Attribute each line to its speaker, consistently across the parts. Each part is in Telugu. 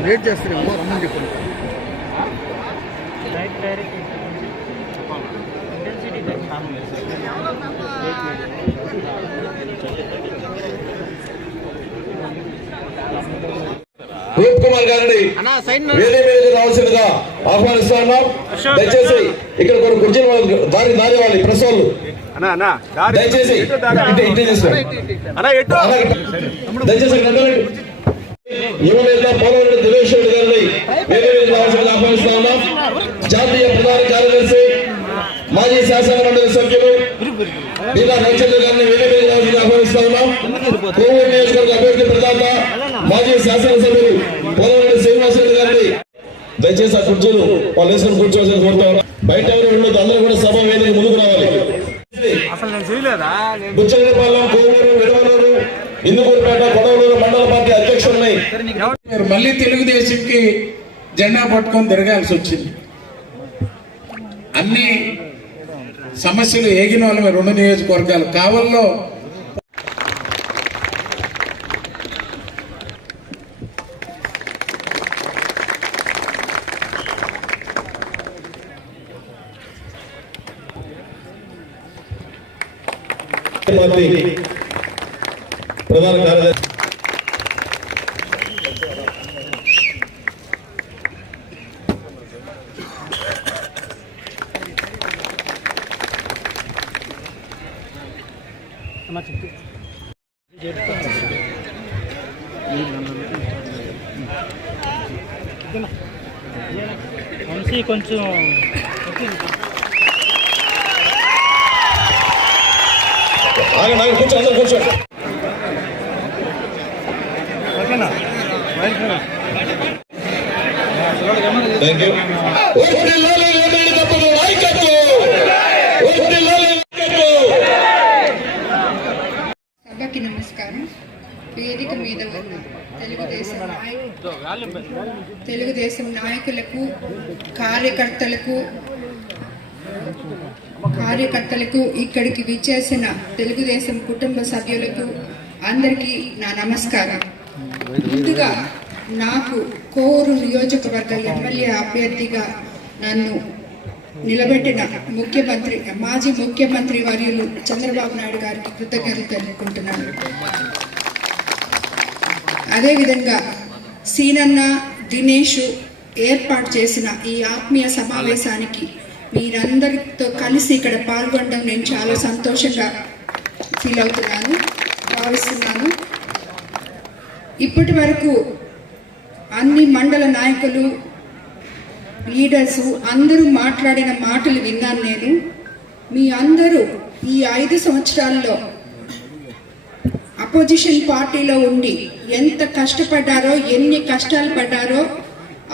Speaker 1: లేట్ చేస్తారేమో రమ్మని చెప్పండి
Speaker 2: రూప్ కుమార్ గారిని వేరే మీద రావాల్సిందిగా ఆహ్వానిస్తున్నాం దయచేసి ఇక్కడ కొన్ని కుర్చీలు వాళ్ళు దారి దారి వాళ్ళు ప్రెస్ వాళ్ళు
Speaker 3: అన్నా అన్నా దారి
Speaker 2: దయచేసి దయచేసి ఇక్కడ నిలబడండి. యువ నేత పోలవరం దినేష్ రెడ్డి గారిని ఆహ్వానిస్తా ఉన్నాం. జాతీయ ప్రధాన కార్యదర్శి మాజీ శాసన మండలి సభ్యులు బీదా రవిచంద్ర గారిని రావాల్సిందిగా ఆహ్వానిస్తా ఉన్నాం. కోవూరు నియోజకవర్గ అభ్యర్థి ప్రధాన మాజీ శాసనసభ్యులు పోలవరం శ్రీనివాసరెడ్డి గారిని దయచేసి ఆ కుర్చీలు వాళ్ళు వేసుకొని కూర్చోవాల్సిన కోరుతా బయట ఎవరు ఉండదు అందరూ కూడా సభ వేదిక ముందుకు రావాలి.
Speaker 3: అసలు నేను చేయలేదా? నేను
Speaker 2: బుచ్చగడపాలెం కోవూరు విడవలూరు ఇందుకూరుపేట
Speaker 4: మళ్ళీ తెలుగుదేశంకి జెండా పట్టుకొని తిరగాల్సి వచ్చింది. అన్ని సమస్యలు ఏగిన వాళ్ళమే రెండు నియోజకవర్గాలు. కావల్లో
Speaker 2: ప్రధాన కార్యదర్శి నాయకత్వం వర్ధిల్లాలి నాయకత్వం
Speaker 5: సభకి నమస్కారం. వేదిక మీద ఉన్న తెలుగుదేశం తెలుగుదేశం నాయకులకు కార్యకర్తలకు కార్యకర్తలకు ఇక్కడికి విచ్చేసిన తెలుగుదేశం కుటుంబ సభ్యులకు అందరికీ నా నమస్కారం. ముందుగా నాకు కోరు నియోజకవర్గ ఎమ్మెల్యే అభ్యర్థిగా నన్ను నిలబెట్టిన ముఖ్యమంత్రి మాజీ ముఖ్యమంత్రి వర్యులు చంద్రబాబు నాయుడు గారికి కృతజ్ఞతలు తెలుపుకుంటున్నాను. అదేవిధంగా సీనన్న దినేష్ ఏర్పాటు చేసిన ఈ ఆత్మీయ సమావేశానికి మీరందరితో కలిసి ఇక్కడ పాల్గొనడం నేను చాలా సంతోషంగా ఫీల్ అవుతున్నాను భావిస్తున్నాను. ఇప్పటి వరకు అన్ని మండల నాయకులు లీడర్స్ అందరూ మాట్లాడిన మాటలు విన్నాను నేను. మీ అందరూ ఈ ఐదు సంవత్సరాల్లో అపోజిషన్ పార్టీలో ఉండి ఎంత కష్టపడ్డారో ఎన్ని కష్టాలు పడ్డారో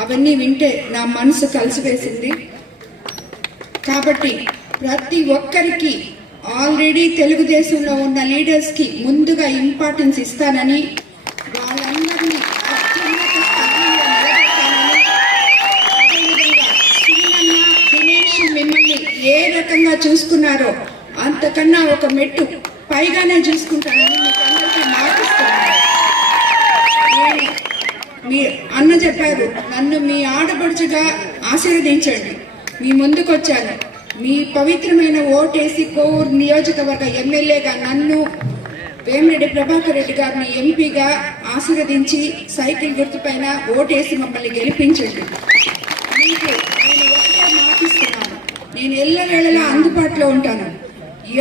Speaker 5: అవన్నీ వింటే నా మనసు కలిసివేసింది. కాబట్టి ప్రతి ఒక్కరికి ఆల్రెడీ తెలుగుదేశంలో ఉన్న లీడర్స్కి ముందుగా ఇంపార్టెన్స్ ఇస్తానని వాళ్ళందరినీ అత్యున్నత దినేష్ మిమ్మల్ని ఏ రకంగా చూసుకున్నారో అంతకన్నా ఒక మెట్టు పైగానే చూసుకుంటానని మీకు అందరికీ మాటిస్తున్నాను. మీ అన్న చెప్పారు నన్ను మీ ఆడపడుచుగా ఆశీర్వదించండి. మీ ముందుకు వచ్చాను మీ పవిత్రమైన ఓటేసి కోవూరు నియోజకవర్గ ఎమ్మెల్యేగా నన్ను వేమిరెడ్డి ప్రభాకర్ రెడ్డి గారిని ఎంపీగా ఆశీర్వదించి సైకిల్ గుర్తుపైన ఓటేసి మమ్మల్ని గెలిపించండి. మీకు నేను ఒకటే మాటిస్తున్నాను. నేను ఎల్లవేళలా అందుబాటులో ఉంటాను.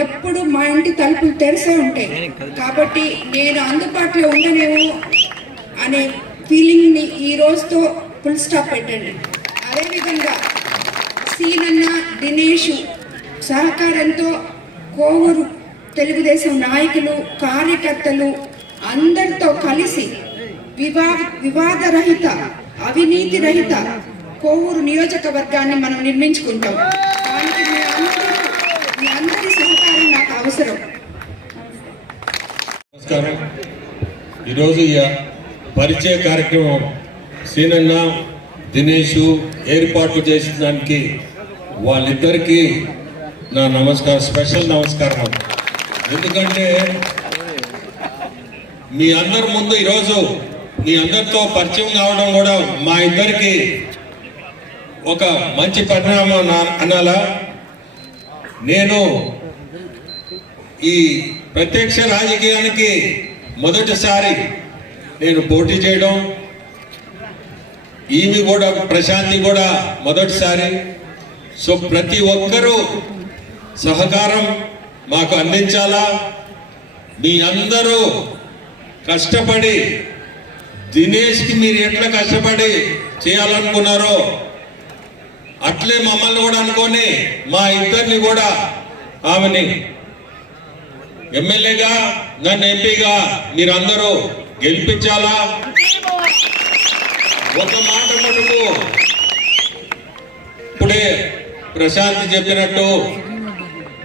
Speaker 5: ఎప్పుడు మా ఇంటి తలుపులు తెరిసే ఉంటాయి. కాబట్టి నేను అందుబాటులో ఉండనేమో అనే ఫీలింగ్ని ఈ రోజుతో ఫుల్ స్టాప్ పెట్టండి. అదేవిధంగా సీనన్న దినేష్ సహకారంతో కోవూరు తెలుగుదేశం నాయకులు కార్యకర్తలు అందరితో కలిసి వివా వివాదరహిత అవినీతి రహిత కోవూరు నియోజకవర్గాన్ని మనం నిర్మించుకుంటాం. దానికి మీ అందరూ మీ అందరి సహకారం నాకు అవసరం.
Speaker 2: నమస్కారం. ఈరోజు పరిచయ కార్యక్రమం సీనన్న దినేష్ ఏర్పాటు చేసిన దానికి వాళ్ళిద్దరికీ నా నమస్కారం స్పెషల్ నమస్కారం. ఎందుకంటే మీ అందరి ముందు ఈరోజు
Speaker 1: మీ అందరితో పరిచయం కావడం కూడా మా ఇద్దరికి ఒక మంచి పరిణామం నా- అనాలా. నేను ఈ ప్రత్యక్ష రాజకీయానికి మొదటిసారి నేను పోటీ చేయడం ఈమె కూడా ప్రశాంతి కూడా మొదటిసారి. సో ప్రతి ఒక్కరూ సహకారం మాకు అందించాలా? మీ అందరూ కష్టపడి దినేష్కి మీరు ఎట్లా కష్టపడి చేయాలనుకున్నారో అట్లే మమ్మల్ని కూడా అనుకొని మా ఇద్దరిని కూడా ఆమెని ఎమ్మెల్యేగా నన్ను ఎంపీగా మీరందరూ గెలిపించాలా? ఒక మాట మటుకు. ఇప్పుడే ప్రశాంత్ చెప్పినట్టు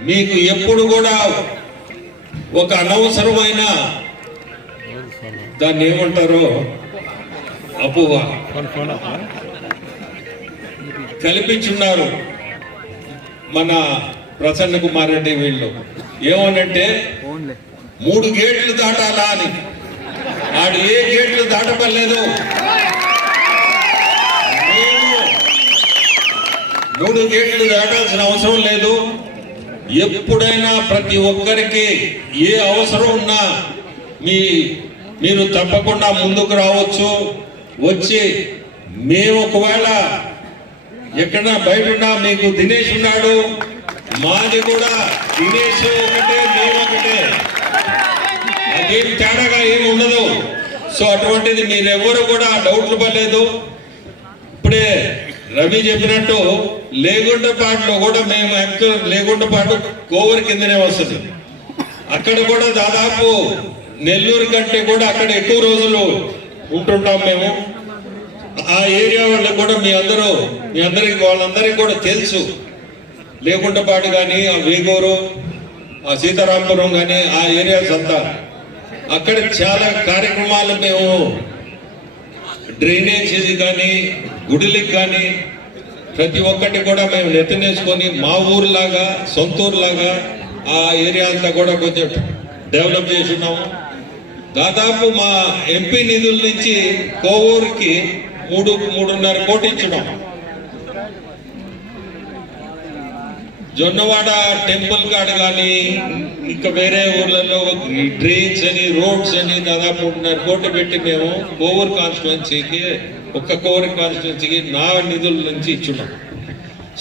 Speaker 1: మీకు ఎప్పుడు కూడా ఒక అనవసరమైన దాన్ని ఏమంటారో? అప్పువ కల్పించున్నారు మన ప్రసన్న కుమార్ రెడ్డి వీళ్ళు. ఏమనంటే మూడు గేట్లు దాటాలా అని. ఆడు ఏ గేట్లు దాటపడలేదు మూడు గేట్లు దాటాల్సిన అవసరం లేదు. ఎప్పుడైనా ప్రతి ఒక్కరికి ఏ అవసరం ఉన్నా మీ మీరు తప్పకుండా ముందుకు రావచ్చు. వచ్చి మేము ఒకవేళ ఎక్కడ బయట ఉన్నా మీకు దినేష్ ఉన్నాడు. మాది కూడా దినేష్ ఒకటే మేము ఒకటే. ఏం తేడాగా ఏమి ఉండదు. సో అటువంటిది మీరెవరు కూడా డౌట్లు పడలేదు. ఇప్పుడే రవి చెప్పినట్టు లేగుంటపాటులో కూడా మేము యాక్చువల్ లేగుంటపాటు కోవర్ కిందనే వస్తుంది. అక్కడ కూడా దాదాపు నెల్లూరు కంటే కూడా అక్కడ ఎక్కువ రోజులు ఉంటుంటాం మేము. ఆ ఏరియా వాళ్ళకి కూడా మీ అందరూ మీ అందరికి వాళ్ళందరికీ కూడా తెలుసు. లేకుంటపాటు కానీ ఆ వేగూరు ఆ సీతారాంపురం కానీ ఆ ఏరియాస్ అంతా. అక్కడ చాలా కార్యక్రమాలు మేము డ్రైనేజ్ కానీ గుడిలకి కానీ ప్రతి ఒక్కటి కూడా మేము నెత్తనేసుకొని మా ఊరులాగా సొంతూరులాగా ఆ ఏరియా అంతా కూడా కొంచెం డెవలప్ చేస్తున్నాము దాదాపు మా ఎంపీ నిధుల నుంచి కోవూరుకి మూడు మూడున్నర కోటి ఇచ్చినాము జొన్నవాడ టెంపుల్ కాడ కానీ ఇంకా వేరే ఊర్లలో డ్రైన్స్ అని రోడ్స్ అని దాదాపు మూడున్నర కోట్లు పెట్టి మేము కోవూరు కాన్స్టిట్యున్సీకి ఒక్క కోవూరు కాన్స్టిట్యున్సీకి నా నిధుల నుంచి ఇచ్చున్నాం.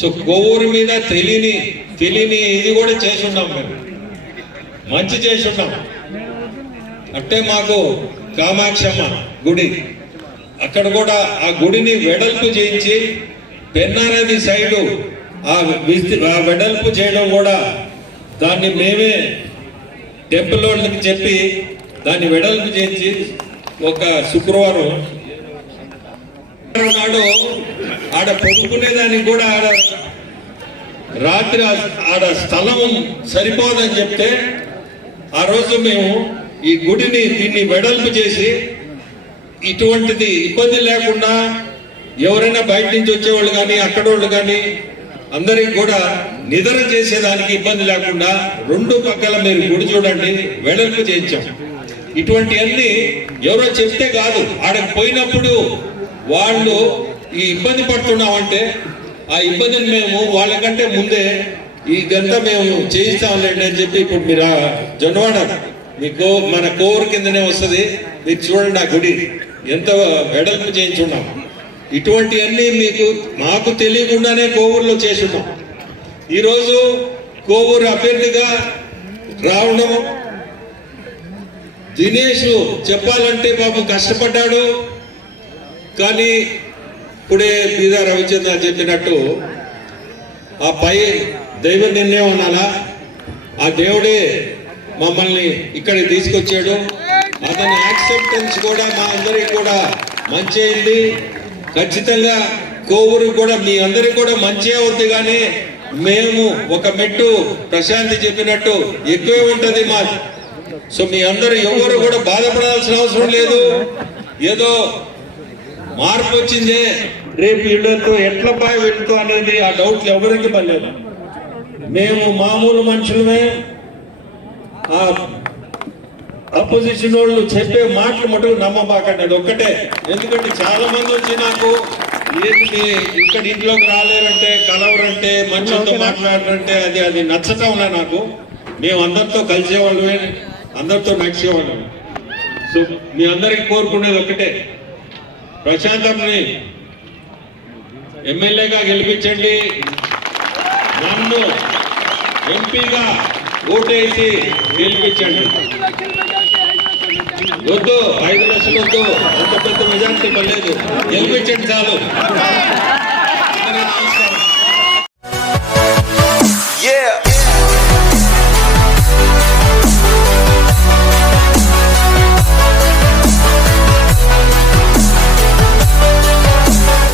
Speaker 1: సో కోవూరు మీద తెలియని తెలియని ఇది కూడా చేసి ఉన్నాం మేము. మంచి చేసి ఉన్నాం అంటే మాకు కామాక్షమ్మ గుడి. అక్కడ కూడా ఆ గుడిని వెడల్పు చేయించి పెన్నానది సైడు ఆ ఆ వెడల్పు చేయడం కూడా దాన్ని మేమే టెంపుల్ వాళ్ళకి చెప్పి దాన్ని వెడల్పు చేయించి ఒక శుక్రవారం నాడు ఆడ పడుకునేదానికి కూడా ఆడ రాత్రి ఆడ స్థలం సరిపోదని చెప్తే ఆ రోజు మేము ఈ గుడిని దీన్ని వెడల్పు చేసి ఇటువంటిది ఇబ్బంది లేకుండా ఎవరైనా బయట నుంచి వచ్చేవాళ్ళు కానీ అక్కడ వాళ్ళు కానీ అందరికి కూడా నిద్ర చేసేదానికి ఇబ్బంది లేకుండా రెండు పక్కల మీరు గుడి చూడండి వెడల్పు చేయించాం. ఇటువంటివన్నీ ఎవరో చెప్తే కాదు. ఆడకు పోయినప్పుడు వాళ్ళు ఈ ఇబ్బంది పడుతున్నామంటే ఆ ఇబ్బందిని మేము వాళ్ళకంటే ముందే ఈ గంట మేము చేయిస్తాంలేండి అని చెప్పి ఇప్పుడు మీరు ఆ జొన్నవాడ మీకు మన కోరు కిందనే వస్తుంది. మీరు చూడండి ఆ గుడి. ఎంత వెడల్పు చేయించున్నాం. ఇటువంటివన్నీ మీకు మాకు తెలియకుండానే కోవూరులో చేసున్నాం. ఈరోజు కోవూరు అభ్యర్థిగా రావడం దినేష్ చెప్పాలంటే పాపం కష్టపడ్డాడు. కానీ ఇప్పుడే బీదా రవిచంద్ర చెప్పినట్టు ఆ పై దైవ నిర్ణయం అనాలా? ఆ దేవుడే మమ్మల్ని ఇక్కడికి తీసుకొచ్చాడు. అతని యాక్సెప్టెన్స్ కూడా మా అందరికి కూడా మంచి అయింది. ఖచ్చితంగా కోవూరు కూడా మీ అందరికి కూడా మంచిగా అవుద్ది కానీ మేము ఒక మెట్టు ప్రశాంతి చెప్పినట్టు ఎక్కువే ఉంటది మా సో మీ అందరూ ఎవరు కూడా బాధపడాల్సిన అవసరం లేదు. ఏదో మార్పు వచ్చిందే రేపు వీళ్ళతో ఎట్ల బాయ్ వెళ్తూ అనేది ఆ డౌట్లు ఎవరికి పర్లేదు మేము మామూలు మనుషులమే. ఆ అపోజిషన్ వాళ్ళు చెప్పే మాటలు మటుకు నమ్మబాకండి. అది ఒక్కటే. ఎందుకంటే చాలా మంది వచ్చి నాకు ఏంటి ఇక్కడ ఇంట్లోకి రాలేరంటే కలవరంటే మనుషులతో మాట్లాడారంటే అది అది నచ్చటం లే నాకు. మేము అందరితో కలిసేవాళ్ళమే అందరితో నడిచేవాళ్ళం. సో మీ అందరికి కోరుకునేది ఒకటే ప్రశాంతంని ఎమ్మెల్యేగా గెలిపించండి. నన్ను ఎంపీగా ఓటేసి గెలిపించండి. వద్దు ఐదు లక్షలు వద్దు. అంత పెద్ద మెజార్టీ పర్లేదు గెలిపించండి చాలు.